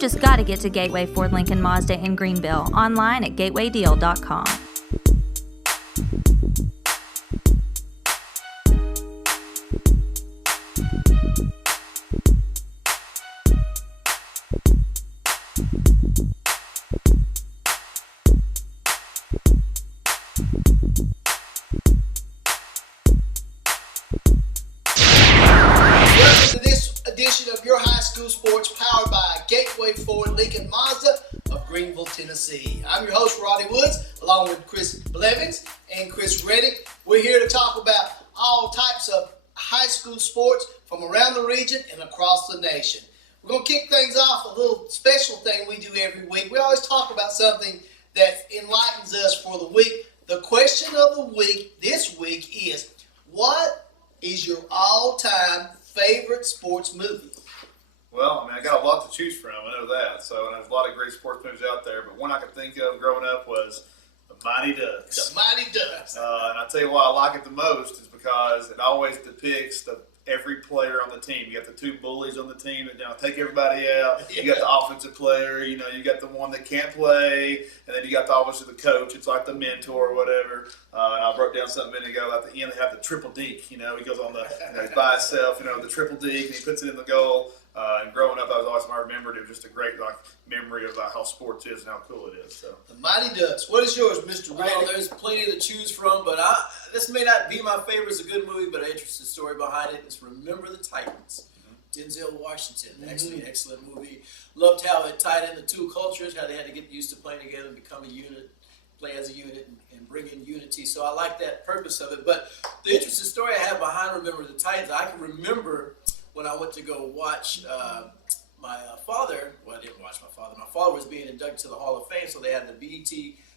You've just got to get to Gateway Ford Lincoln Mazda in Greenville, online at gatewaydeal.com. Edition of your high school sports powered by Gateway Ford Lincoln Mazda of Greenville, Tennessee. I'm your host, Roddy Woods, along with Chris Blevins and Chris Reddick. We're here to talk about all types of high school sports from around the region and across the nation. We're going to kick things off a little special thing we do every week. We always talk about something that enlightens us for the week. The question of the week this week is, what is your all-time favorite sports movie? Well, I got a lot to choose from. I know that. So, and there's a lot of great sports movies out there. But one I could think of growing up was The Mighty Ducks. The Mighty Ducks. And I'll tell you why I like it the most is because it always depicts every player on the team. You got the two bullies on the team that take everybody out. Yeah. You got the offensive player. You got the one that can't play, and then you got obviously the coach. It's like the mentor or whatever. And I wrote down something a minute ago. At the end, they have the triple deke. He goes on he's by himself. The triple deke, and he puts it in the goal. And growing up, that was always I remembered. It was just a great memory of how sports is and how cool it is. So The Mighty Ducks. What is yours, Mr. Reddick? Well, there's plenty to choose from, but this may not be my favorite. It's a good movie, but an interesting story behind it is Remember the Titans. Denzel Washington, excellent movie. Loved how it tied in the two cultures, how they had to get used to playing together and become a unit, play as a unit, and bring in unity. So I like that purpose of it. But the interesting story I have behind Remember the Titans, I can remember when I went to go watch my father. Well, I didn't watch my father. My father was being inducted to the Hall of Fame, so they had the BET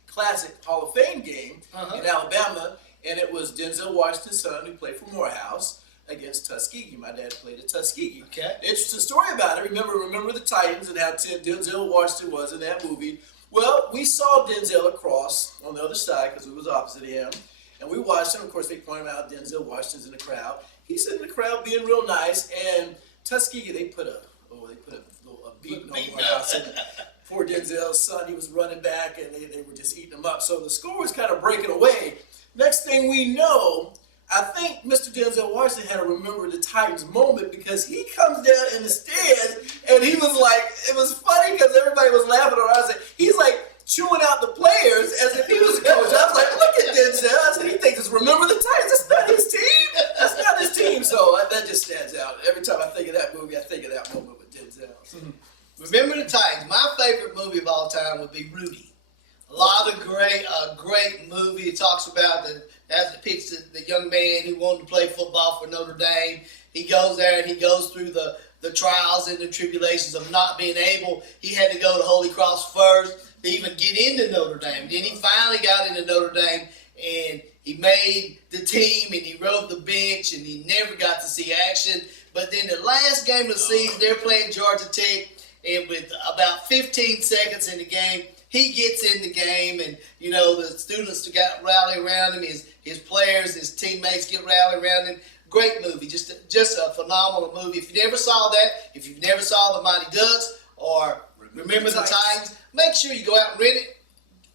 Classic Hall of Fame game in Alabama, and it was Denzel Washington's son who played for Morehouse against Tuskegee. My dad played at Tuskegee. Okay. The interesting story about it, remember the Titans and how Denzel Washington was in that movie. Well, we saw Denzel across on the other side because we was opposite him, and we watched him. Of course, they pointed out Denzel Washington's in the crowd. He's in the crowd being real nice, and Tuskegee, they put a beating on Morehouse. Poor Denzel's son, he was running back, and they were just eating him up. So the score was kind of breaking away. Next thing we know, I think Mr. Denzel Washington had a Remember the Titans moment because he comes down in the stands, and he was like, it was funny because everybody was laughing around. He's like chewing out the players as if he was a coach. I was like, look at Denzel. I said, he thinks it's Remember the Titans. That's not his team. That's not his team. So that just stands out. Every time I think of that movie, I think of that moment with Denzel. Remember the Titans. My favorite movie of all time would be Rudy. A lot of great movie. It talks about that depicts the young man who wanted to play football for Notre Dame. He goes there and he goes through the trials and the tribulations of not being able. He had to go to Holy Cross first to even get into Notre Dame. Then he finally got into Notre Dame and he made the team and he rode the bench and he never got to see action. But then the last game of the season, they're playing Georgia Tech, and with about 15 seconds in the game, he gets in the game, and the students got rally around him. His players, his teammates get rally around him. Great movie, just a phenomenal movie. If you never saw that, if you've never saw The Mighty Ducks or Remember the Titans, make sure you go out and rent it.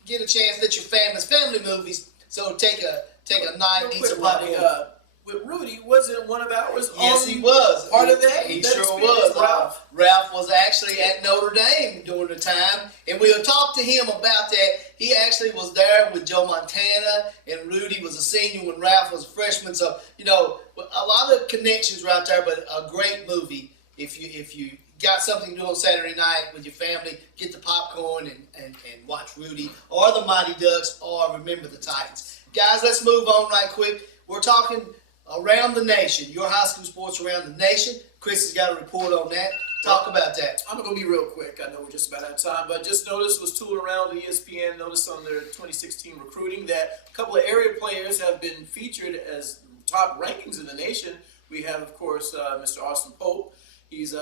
Get a chance at your family movies. So take a night, eat some popcorn. With Rudy, wasn't one of ours? Yes, he was. Part of that? He sure was. Ralph was actually at Notre Dame during the time, and we'll talk to him about that. He actually was there with Joe Montana, and Rudy was a senior when Ralph was a freshman. So, a lot of connections right there, but a great movie. If you got something to do on Saturday night with your family, get the popcorn and watch Rudy or The Mighty Ducks or Remember the Titans. Guys, let's move on right quick. We're talking around the nation, your high school sports around the nation. Chris has got a report on that. Talk about that. I'm going to be real quick. I know we're just about out of time, but just notice, was tooling around the ESPN, notice on their 2016 recruiting that a couple of area players have been featured as top rankings in the nation. We have, of course, Mr. Austin Pope. He's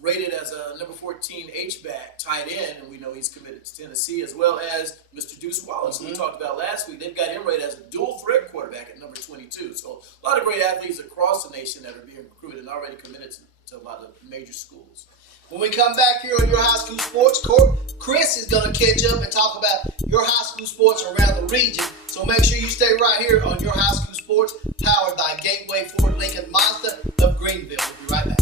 rated as a number 14 H-back tight end, and we know he's committed to Tennessee, as well as Mr. Deuce Wallace, who we talked about last week. They've got him rated as a dual threat quarterback at number 22. So a lot of great athletes across the nation that are being recruited and already committed to a lot of major schools. When we come back here on Your High School Sports Court, Chris is going to catch up and talk about your high school sports around the region. So make sure you stay right here on Your High School Sports, powered by Gateway Ford Lincoln Mazda of Greenville. We'll be right back.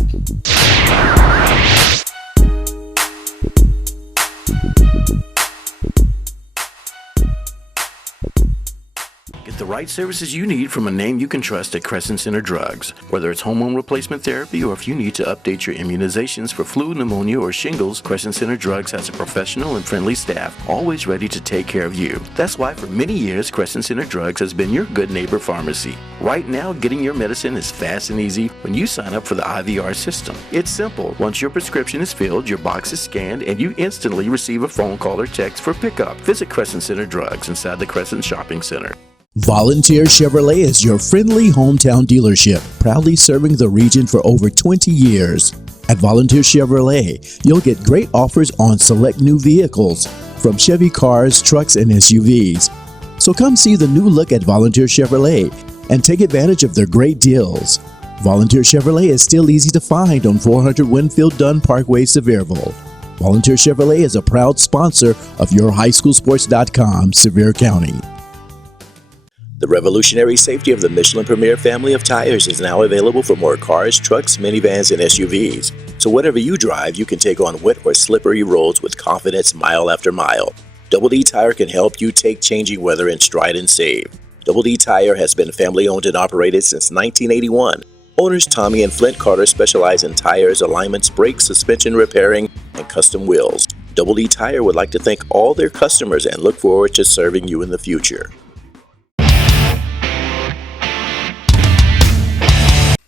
Get the right services you need from a name you can trust at Crescent Center Drugs. Whether it's hormone replacement therapy or if you need to update your immunizations for flu, pneumonia, or shingles, Crescent Center Drugs has a professional and friendly staff always ready to take care of you. That's why for many years, Crescent Center Drugs has been your good neighbor pharmacy. Right now, getting your medicine is fast and easy when you sign up for the IVR system. It's simple. Once your prescription is filled, your box is scanned, and you instantly receive a phone call or text for pickup. Visit Crescent Center Drugs inside the Crescent Shopping Center. Volunteer Chevrolet is your friendly hometown dealership, proudly serving the region for over 20 years. At Volunteer Chevrolet, you'll get great offers on select new vehicles, from Chevy cars, trucks, and SUVs. So come see the new look at Volunteer Chevrolet and take advantage of their great deals. Volunteer Chevrolet is still easy to find on 400 Winfield Dunn Parkway, Sevierville. Volunteer Chevrolet is a proud sponsor of YourHighSchoolSports.com, Sevier County. The revolutionary safety of the Michelin Premier family of tires is now available for more cars, trucks, minivans, and SUVs. So whatever you drive, you can take on wet or slippery roads with confidence mile after mile. Double D Tire can help you take changing weather in stride and save. Double D Tire has been family owned and operated since 1981. Owners Tommy and Flint Carter specialize in tires, alignments, brakes, suspension repairing, and custom wheels. Double D Tire would like to thank all their customers and look forward to serving you in the future.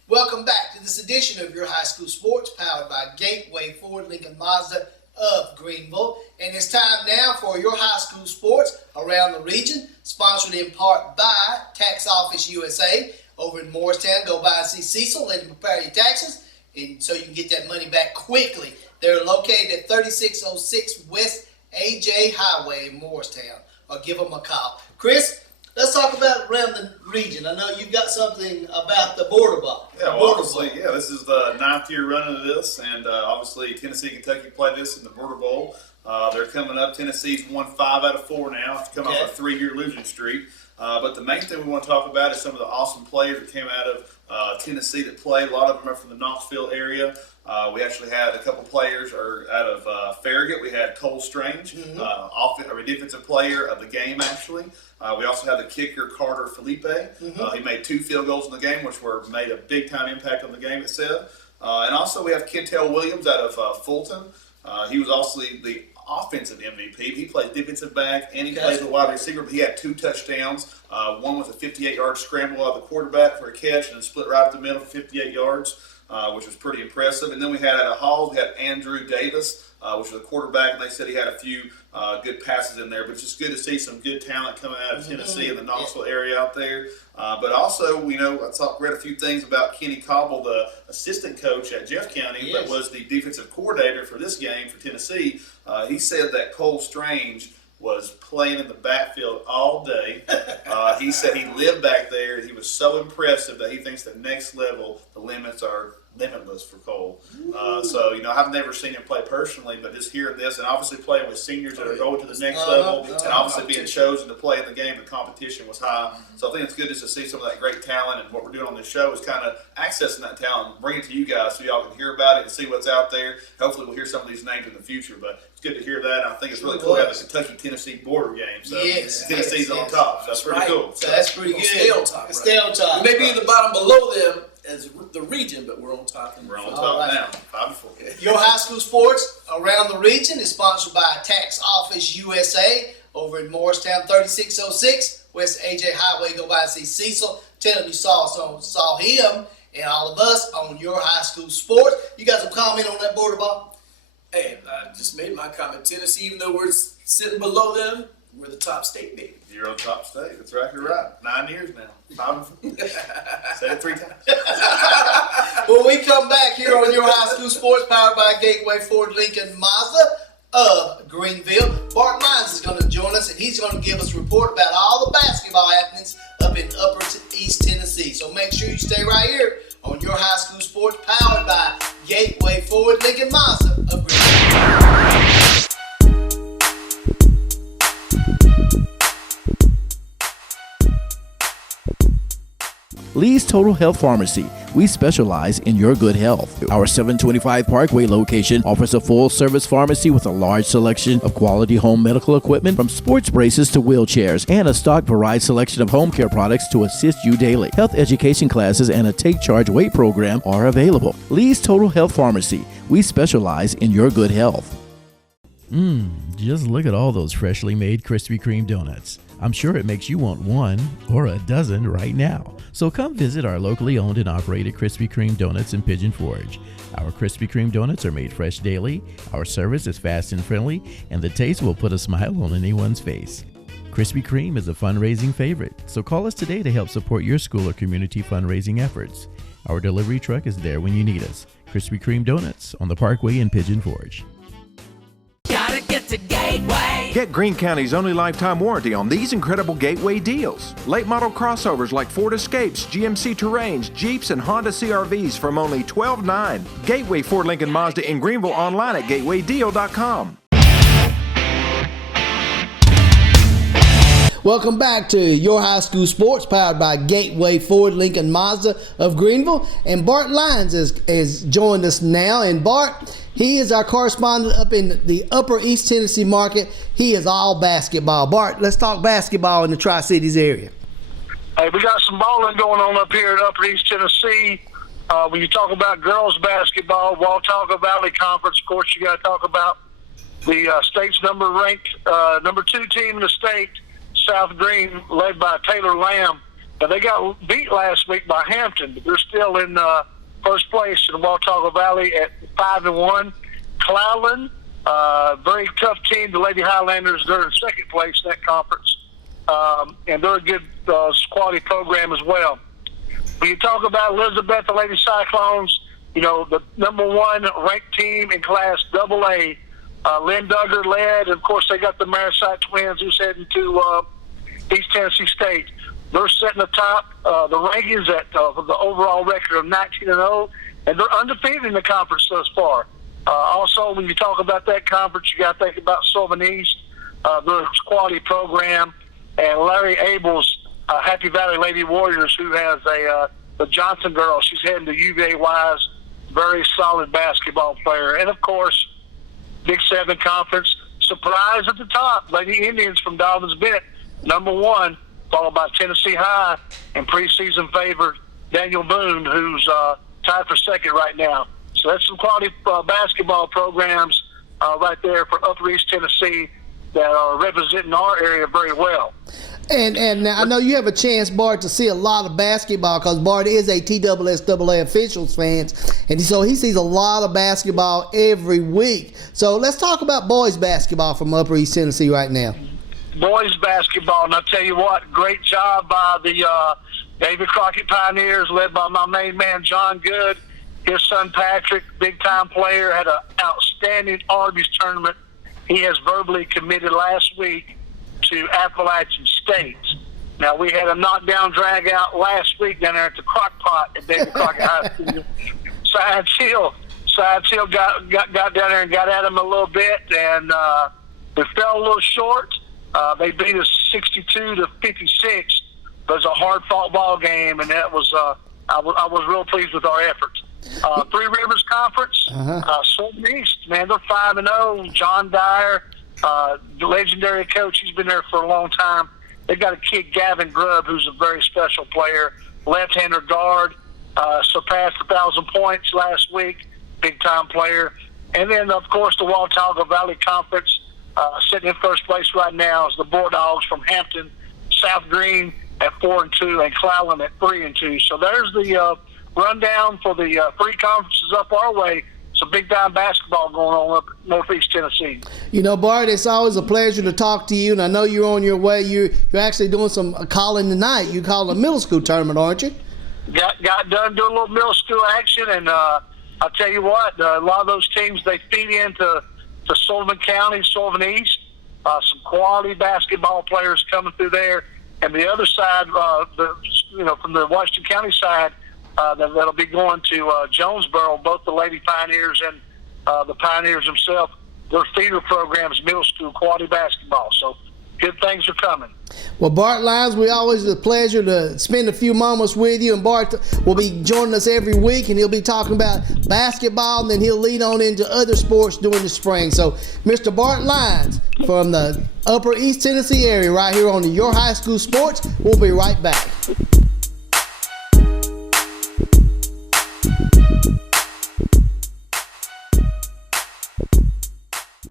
Welcome back to this edition of Your High School Sports, powered by Gateway Ford Lincoln Mazda of Greenville. And it's time now for Your High School Sports around the region, sponsored in part by Tax Office USA over in Morristown. Go by and see Cecil, let him prepare your taxes, and so you can get that money back quickly. They're located at 3606 West AJ Highway in Morristown, or give them a call. Chris, let's talk about around the region. I know you've got something about the border ball. Yeah, well, obviously, this is the 9th year running of this, and obviously Tennessee and Kentucky play this in the Border Bowl. They're coming up. Tennessee's won 5 out of 4 now. It's come off a 3-year losing streak. But the main thing we want to talk about is some of the awesome players that came out of Tennessee that played. A lot of them are from the Knoxville area. We actually had a couple players out of Farragut. We had Cole Strange, a defensive player of the game, actually. We also had the kicker, Carter Felipe. He made 2 field goals in the game, which made a big-time impact on the game itself. And also we have Kentel Williams out of Fulton. He was also the offensive MVP. He plays defensive back and he plays a wide receiver, but he had 2 touchdowns. One was a 58-yard scramble out of the quarterback for a catch and then split right up the middle for 58 yards, which was pretty impressive. And then we had out of Halls, we had Andrew Davis, which was a quarterback, and they said he had a few good passes in there. But it's just good to see some good talent coming out of Tennessee and the Knoxville area out there. But also, I read a few things about Kenny Cobble, the assistant coach at Jeff County, that was the defensive coordinator for this game for Tennessee. He said that Cole Strange was playing in the backfield all day. He said he lived back there. He was so impressive that he thinks the next level, the limits are limitless for Cole. So I've never seen him play personally, but just hearing this and obviously playing with seniors that are going to the next level and obviously being chosen to play in the game, the competition was high. So I think it's good just to see some of that great talent, and what we're doing on this show is kind of accessing that talent, bring it to you guys so y'all can hear about it and see what's out there. Hopefully we'll hear some of these names in the future, but it's good to hear that. And I think it's really cool to have the Kentucky-Tennessee border game. So Tennessee's on top. So that's pretty cool. So that's pretty good. Stay on top. Stay on top. We may be in the bottom below them as the region, but we're on top. We're on top now. 5-4. Your High School Sports around the region is sponsored by Tax Office USA over in Morristown, 3606 West AJ Highway. Go by and see Cecil. Tell him you saw him and all of us on Your High School Sports. You got some comment on that border ball? Hey, I just made my comment. Tennessee, even though we're sitting below them, we're the top state, baby. You're on top state. That's right. You're right. 9 years now. 5-4. Said it 3 times. When we come back here on Your High School Sports, powered by Gateway Ford Lincoln Mazda of Greenville, Bart Lyon is going to join us, and he's going to give us a report about all the basketball happenings up in Upper East Tennessee. So make sure you stay right here on your high school sports, powered by Gateway Ford Lincoln Mazda of Greenville. Lee's Total Health Pharmacy. We specialize in your good health. Our 725 Parkway location offers a full-service pharmacy with a large selection of quality home medical equipment, from sports braces to wheelchairs, and a stock varied selection of home care products to assist you daily. Health education classes and a Take Charge Weight program are available. Lee's Total Health Pharmacy. We specialize in your good health. Just look at all those freshly made Krispy Kreme donuts. I'm sure it makes you want one or a dozen right now. So come visit our locally owned and operated Krispy Kreme donuts in Pigeon Forge. Our Krispy Kreme donuts are made fresh daily, our service is fast and friendly, and the taste will put a smile on anyone's face. Krispy Kreme is a fundraising favorite, so call us today to help support your school or community fundraising efforts. Our delivery truck is there when you need us. Krispy Kreme Donuts on the Parkway in Pigeon Forge. Gotta get to Gateway. Get Greene County's only lifetime warranty on these incredible Gateway deals. Late model crossovers like Ford Escapes, GMC Terrains, Jeeps, and Honda CRVs from only $12,900. Gateway Ford Lincoln Mazda in Greenville, online at gatewaydeal.com. Welcome back to Your High School Sports, powered by Gateway Ford Lincoln Mazda of Greenville. And Bart Lyon is joined us now. And Bart, he is our correspondent up in the upper East Tennessee market. He is all basketball. Bart, let's talk basketball in the Tri-Cities area. Hey, we got some bowling going on up here in upper East Tennessee. When you talk about girls basketball, Watauga Valley Conference, of course, you got to talk about the state's number 2 team in the state, South Green, led by Taylor Lamb. Now, they got beat last week by Hampton, but they're still in first place in Watauga Valley at 5-1. Cloudland, very tough team. The Lady Highlanders, they're in second place in that conference, and they're a good quality program as well. When you talk about Elizabeth, the Lady Cyclones, you know, the number 1 ranked team in Class AA. Lynn Duggar led, and of course they got the Marisite twins who's heading to East Tennessee State. They're setting the top the rankings at the overall record of 19-0, and they're undefeated in the conference thus far. Also, when you talk about that conference, you got to think about Sylvan East, their quality program, and Larry Abel's Happy Valley Lady Warriors, who has the Johnson girl. She's heading to UVA-wise, very solid basketball player. And of course, Big 7 Conference, surprise at the top, Lady Indians from Dobbins Bent, number 1, followed by Tennessee High and preseason favorite Daniel Boone, who's tied for second right now. So that's some quality basketball programs right there for Upper East Tennessee that are representing our area very well. And now I know you have a chance, Bart, to see a lot of basketball because Bart is a TSSAA officials fan, and so he sees a lot of basketball every week. So let's talk about boys basketball from Upper East Tennessee right now. Boys basketball, and I'll tell you what, great job by the David Crockett Pioneers, led by my main man, John Good. His son, Patrick, big-time player, had an outstanding Arby's tournament. He has verbally committed last week to Appalachian State. Now, we had a knockdown drag out last week down there at the Crock Pot at David Crockett High School. Side Hill got down there and got at him a little bit, and we fell a little short. They beat us 62-56. It was a hard-fought ball game, and that was I was real pleased with our efforts. Three Rivers Conference, Southern East, man, they're 5-0. John Dyer, the legendary coach, he's been there for a long time. They got a kid, Gavin Grubb, who's a very special player, left-hander guard, surpassed 1,000 points last week, big-time player. And then, of course, the Watauga Valley Conference, sitting in first place right now is the Bulldogs from Hampton, South Green at 4-2, and Cloudland at 3-2. So there's the rundown for the three conferences up our way. Some big-time basketball going on up Northeast Tennessee. You know, Bart, it's always a pleasure to talk to you, and I know you're on your way. You're actually doing some calling tonight. You call a middle school tournament, aren't you? Got done doing a little middle school action, and I'll tell you what, a lot of those teams, they feed into Sullivan County, Sullivan East. Some quality basketball players coming through there. And the other side, from the Washington County side, that'll be going to Jonesboro, both the Lady Pioneers and the Pioneers themselves. Their feeder programs, middle school quality basketball. So good things are coming. Well, Bart Lyons, we always a pleasure to spend a few moments with you, and Bart will be joining us every week, and he'll be talking about basketball, and then he'll lead on into other sports during the spring. So, Mr. Bart Lyons from the Upper East Tennessee area right here on Your High School Sports. We'll be right back.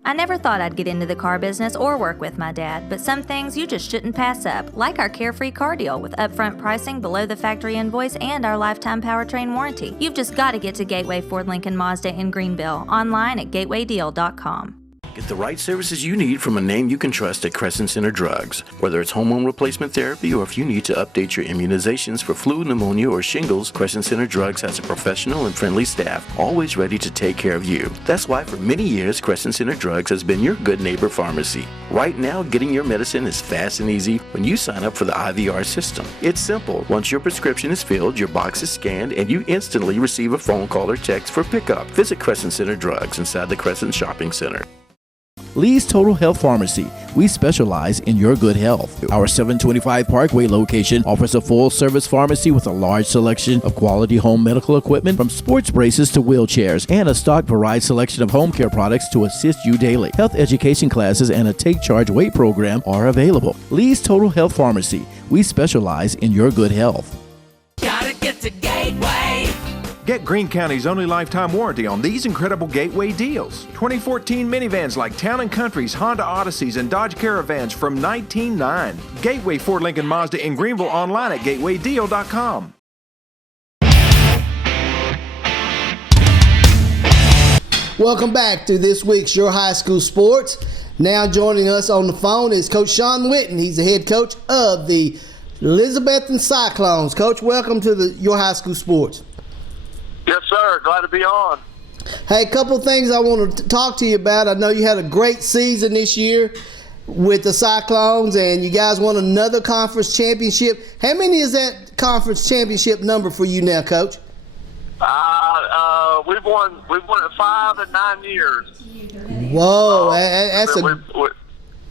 I never thought I'd get into the car business or work with my dad, but some things you just shouldn't pass up, like our carefree car deal with upfront pricing below the factory invoice and our lifetime powertrain warranty. You've just got to get to Gateway Ford Lincoln Mazda in Greenville, online at gatewaydeal.com. Get the right services you need from a name you can trust at Crescent Center Drugs. Whether it's hormone replacement therapy or if you need to update your immunizations for flu, pneumonia, or shingles, Crescent Center Drugs has a professional and friendly staff, always ready to take care of you. That's why for many years, Crescent Center Drugs has been your good neighbor pharmacy. Right now, getting your medicine is fast and easy when you sign up for the IVR system. It's simple. Once your prescription is filled, your box is scanned, and you instantly receive a phone call or text for pickup. Visit Crescent Center Drugs inside the Crescent Shopping Center. Lee's Total Health Pharmacy. We specialize in your good health. Our 725 Parkway location offers a full-service pharmacy with a large selection of quality home medical equipment from sports braces to wheelchairs and a stock varied selection of home care products to assist you daily. Health education classes and a Take Charge Weight program are available. Lee's Total Health Pharmacy. We specialize in your good health. Gotta get to Gateway. Get Greene County's only lifetime warranty on these incredible Gateway deals. 2014 minivans like Town & Country's, Honda Odysseys, and Dodge Caravans from $19,900. Gateway Ford Lincoln Mazda in Greenville, online at gatewaydeal.com. Welcome back to this week's Your High School Sports. Now joining us on the phone is Coach Shawn Witten. He's the head coach of the Elizabethton Cyclones. Coach, welcome to the Your High School Sports. Yes, sir. Glad to be on. Hey, a couple of things I want to talk to you about. I know you had a great season this year with the Cyclones, and you guys won another conference championship. How many is that conference championship number for you now, Coach? We've won it 5 and 9 years. Whoa,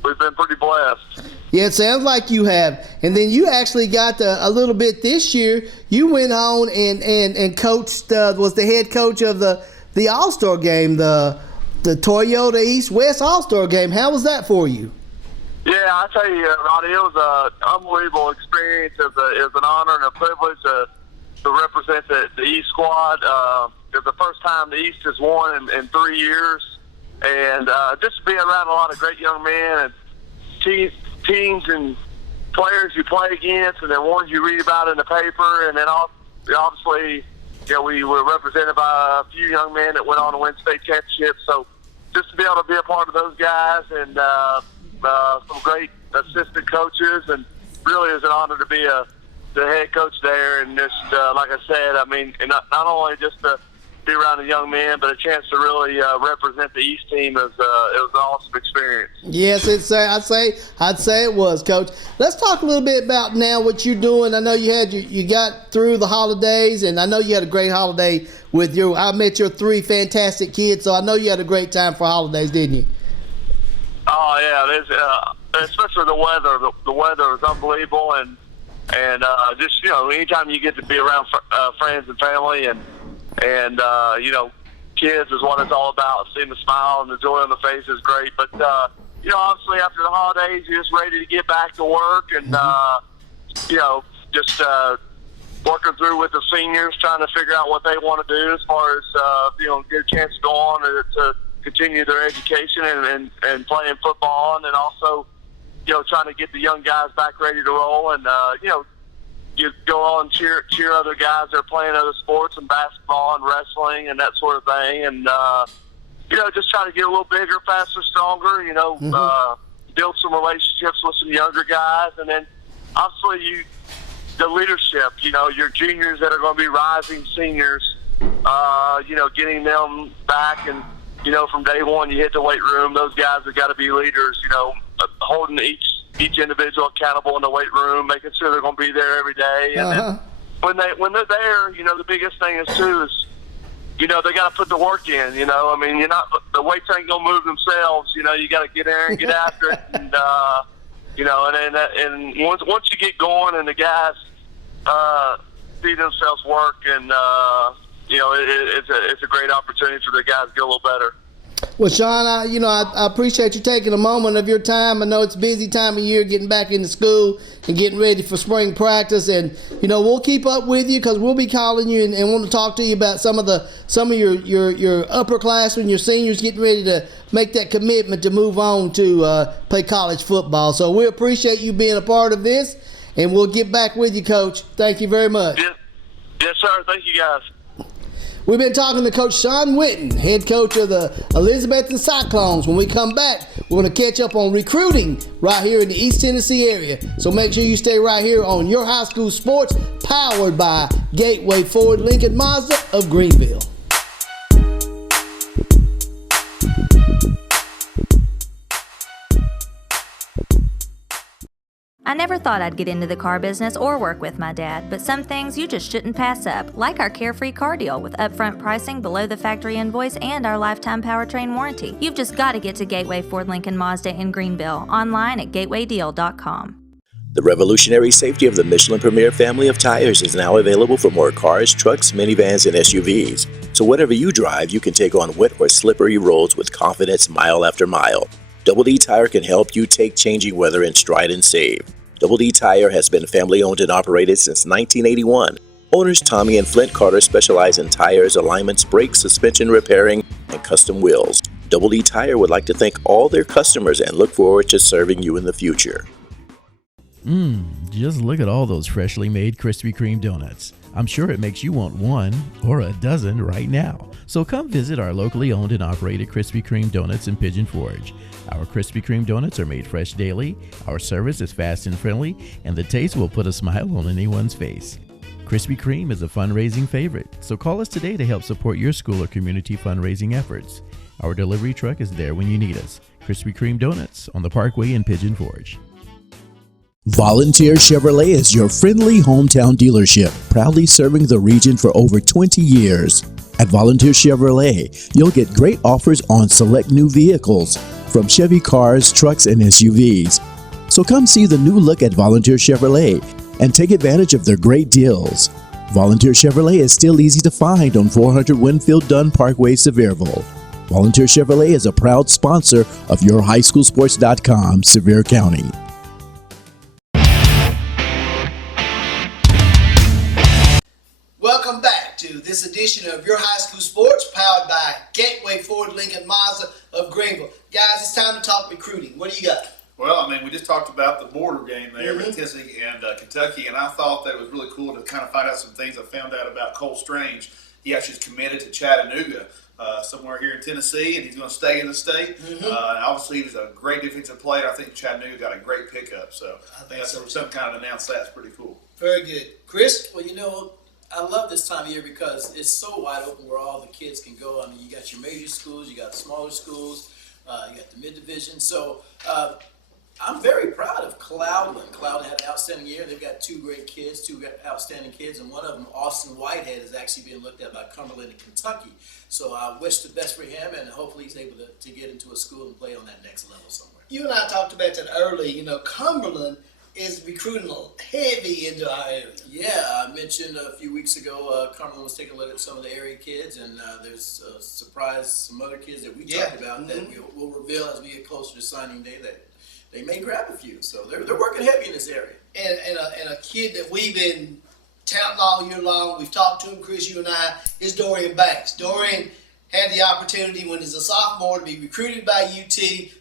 we've been pretty blessed. Yeah, it sounds like you have. And then you actually got a little bit this year. You went on and coached, was the head coach of the All-Star game, the Toyota East-West All-Star game. How was that for you? Yeah, I tell you, Roddy, it was an unbelievable experience. It was an honor and a privilege to represent the East squad. It was the first time the East has won in 3 years. And just to be around a lot of great young men and teams and players you play against, and then ones you read about in the paper, and then obviously, we were represented by a few young men that went on to win state championships. So just to be able to be a part of those guys and some great assistant coaches, and really is an honor to be the head coach there. And just like I said, I mean, and not only just to be around the young men, but a chance to really represent the East team. It was an awesome experience. Yes, I'd say it was, Coach. Let's talk a little bit about now what you're doing. I know you got through the holidays, and I know you had a great holiday with I met your 3 fantastic kids, so I know you had a great time for holidays, didn't you? Oh yeah, especially the weather. The weather was unbelievable, and just anytime you get to be around friends and family and kids is what it's all about. Seeing the smile and the joy on the face is great. But, obviously after the holidays, you're just ready to get back to work and, just working through with the seniors, trying to figure out what they want to do as far as, get a chance to go on to continue their education and playing football, and then also, trying to get the young guys back ready to roll and, you go on cheer other guys that are playing other sports and basketball and wrestling and that sort of thing, and just trying to get a little bigger, faster, stronger. Build some relationships with some younger guys, and then obviously the leadership. Your juniors that are going to be rising seniors. Getting them back, and from day one you hit the weight room. Those guys have got to be leaders. Holding each individual accountable in the weight room, making sure they're going to be there every day, and then when they're there, the biggest thing is too is they got to put the work in. I mean, you're not the weights ain't gonna move themselves. You got to get there and get after it, and and once you get going and the guys see themselves work, and it's a great opportunity for the guys to get a little better. Well, Shawn, I appreciate you taking a moment of your time. I know it's a busy time of year getting back into school and getting ready for spring practice, and we'll keep up with you because we'll be calling you and want to talk to you about some of your upperclassmen, your seniors getting ready to make that commitment to move on to play college football. So we appreciate you being a part of this, and we'll get back with you, Coach. Thank you very much. Yes, sir. Thank you, guys. We've been talking to Coach Shawn Witten, head coach of the Elizabethton Cyclones. When we come back, we're going to catch up on recruiting right here in the East Tennessee area. So make sure you stay right here on Your High School Sports, powered by Gateway Ford Lincoln Mazda of Greenville. I never thought I'd get into the car business or work with my dad, but some things you just shouldn't pass up, like our carefree car deal with upfront pricing below the factory invoice and our lifetime powertrain warranty. You've just got to get to Gateway Ford Lincoln Mazda in Greenville, online at gatewaydeal.com. The revolutionary safety of the Michelin Premier family of tires is now available for more cars, trucks, minivans, and SUVs. So whatever you drive, you can take on wet or slippery roads with confidence mile after mile. Double D Tire can help you take changing weather in stride and save. Double D Tire has been family-owned and operated since 1981. Owners Tommy and Flint Carter specialize in tires, alignments, brakes, suspension repairing, and custom wheels. Double D Tire would like to thank all their customers and look forward to serving you in the future. Just look at all those freshly made Krispy Kreme donuts. I'm sure it makes you want one or a dozen right now. So come visit our locally owned and operated Krispy Kreme donuts in Pigeon Forge. Our Krispy Kreme donuts are made fresh daily, our service is fast and friendly, and the taste will put a smile on anyone's face. Krispy Kreme is a fundraising favorite, so call us today to help support your school or community fundraising efforts. Our delivery truck is there when you need us. Krispy Kreme Donuts on the Parkway in Pigeon Forge. Volunteer Chevrolet is your friendly hometown dealership, proudly serving the region for over 20 years. At Volunteer Chevrolet, you'll get great offers on select new vehicles, from Chevy cars, trucks, and SUVs. So come see the new look at Volunteer Chevrolet and take advantage of their great deals. Volunteer Chevrolet is still easy to find on 400 Winfield Dunn Parkway, Sevierville. Volunteer Chevrolet is a proud sponsor of YourHighSchoolSports.com, Sevier County. Welcome back to this edition of Your High School Sports, powered by Gateway Ford Lincoln Mazda of Greenville. Guys, it's time to talk recruiting. What do you got? Well, I mean, we just talked about the border game there with Tennessee and Kentucky, and I thought that it was really cool to kind of find out some things I found out about Cole Strange. He actually is committed to Chattanooga, somewhere here in Tennessee, and he's going to stay in the state. And obviously, he was a great defensive player. I think Chattanooga got a great pickup, so I think some kind of announced that's pretty cool. Very good. Chris? Well, I love this time of year because it's so wide open where all the kids can go. I mean, you got your major schools, you got smaller schools, you got the mid-division. So I'm very proud of Cloudland. Cloudland had an outstanding year. They've got two outstanding kids, and one of them, Austin Whitehead, is actually being looked at by Cumberland in Kentucky. So I wish the best for him, and hopefully he's able to get into a school and play on that next level somewhere. You and I talked about that early. Cumberland is recruiting heavy into our area. Yeah, I mentioned a few weeks ago, Cumberland was taking a look at some of the area kids, and there's some other kids that we talked about that we'll reveal as we get closer to signing day that they may grab a few. So they're working heavy in this area. And a kid that we've been touting all year long, we've talked to him, Chris, you and I, is Dorian Banks. Dorian had the opportunity when he's a sophomore to be recruited by UT,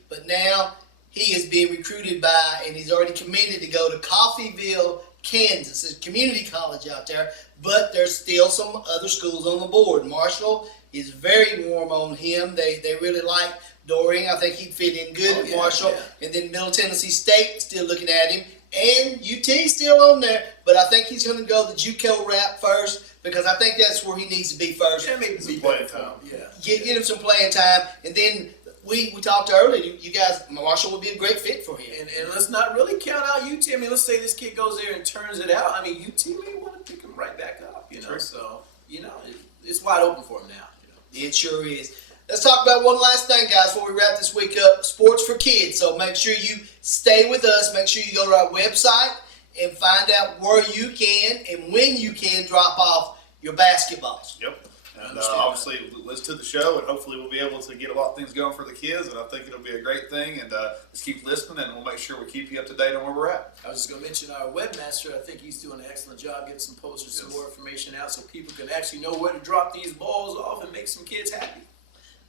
but now he is being recruited by, and he's already committed to go to Coffeyville, Kansas. It's a community college out there, but there's still some other schools on the board. Marshall is very warm on him. They really like Dorian. I think he'd fit in good at Marshall. Yeah. And then Middle Tennessee State still looking at him. And UT still on there, but I think he's going to go the JUCO route first because I think that's where he needs to be first. Yeah, maybe some playing time. Get him some playing time, and then we talked earlier. You guys, Marshall would be a great fit for him. And let's not really count out UT. I mean, let's say this kid goes there and turns it out. I mean, UT may want to pick him right back up, you know. Sure. So, you know, it's wide open for him now. You know? It sure is. Let's talk about one last thing, guys, before we wrap this week up. Sports for kids. So make sure you stay with us. Make sure you go to our website and find out where you can and when you can drop off your basketballs. Yep. And obviously, listen to the show, and hopefully we'll be able to get a lot of things going for the kids, and I think it'll be a great thing, and just keep listening, and we'll make sure we keep you up to date on where we're at. I was just going to mention our webmaster. I think he's doing an excellent job getting some posters, some more information out so people can actually know where to drop these balls off and make some kids happy.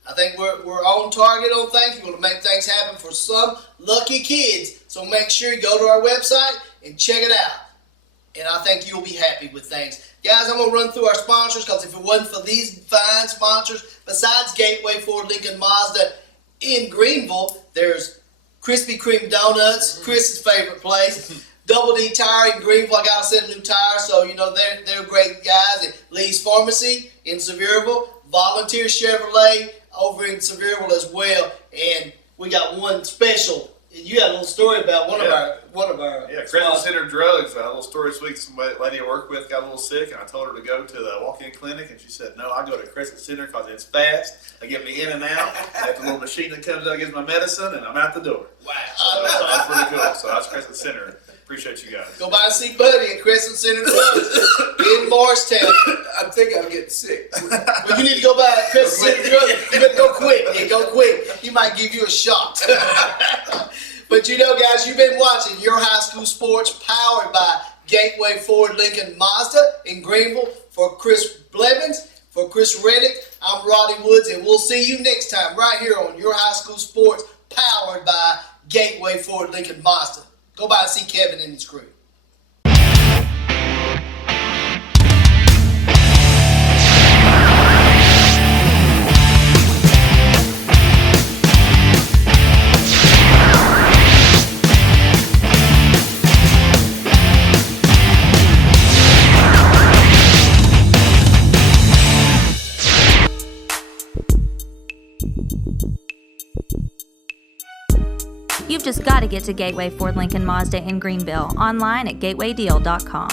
I think we're on target on things. We're going to make things happen for some lucky kids, so make sure you go to our website and check it out, and I think you'll be happy with things. Guys, I'm going to run through our sponsors because if it wasn't for these fine sponsors, besides Gateway Ford Lincoln Mazda in Greenville, there's Krispy Kreme Donuts, Chris's favorite place. Double D Tire in Greenville, I got to set a new tire, so you know they're great guys. And Lee's Pharmacy in Sevierville, Volunteer Chevrolet over in Sevierville as well. And we got one special. You got a little story about one of our Crescent Center Drugs. A little story this week. Some lady I work with got a little sick, and I told her to go to the walk-in clinic, and she said, "No, I go to Crescent Center because it's fast. They get me in and out. I have the little machine that comes out, gives my medicine, and I'm out the door." Wow, so that's pretty cool. So that's Crescent Center. Appreciate you guys. Go by and see Buddy at Crescent Center Drugs in Morristown. I think I'm getting sick. Well, you need to go by Crescent Center Drugs. You better go quick. Yeah, go quick. He might give you a shot. But you know, guys, you've been watching Your High School Sports powered by Gateway Ford Lincoln Mazda in Greenville. For Chris Blevins, for Chris Reddick, I'm Roddy Woods, and we'll see you next time right here on Your High School Sports powered by Gateway Ford Lincoln Mazda. Go by and see Kevin and his crew. You've just got to get to Gateway Ford Lincoln Mazda in Greenville, online at gatewaydeal.com.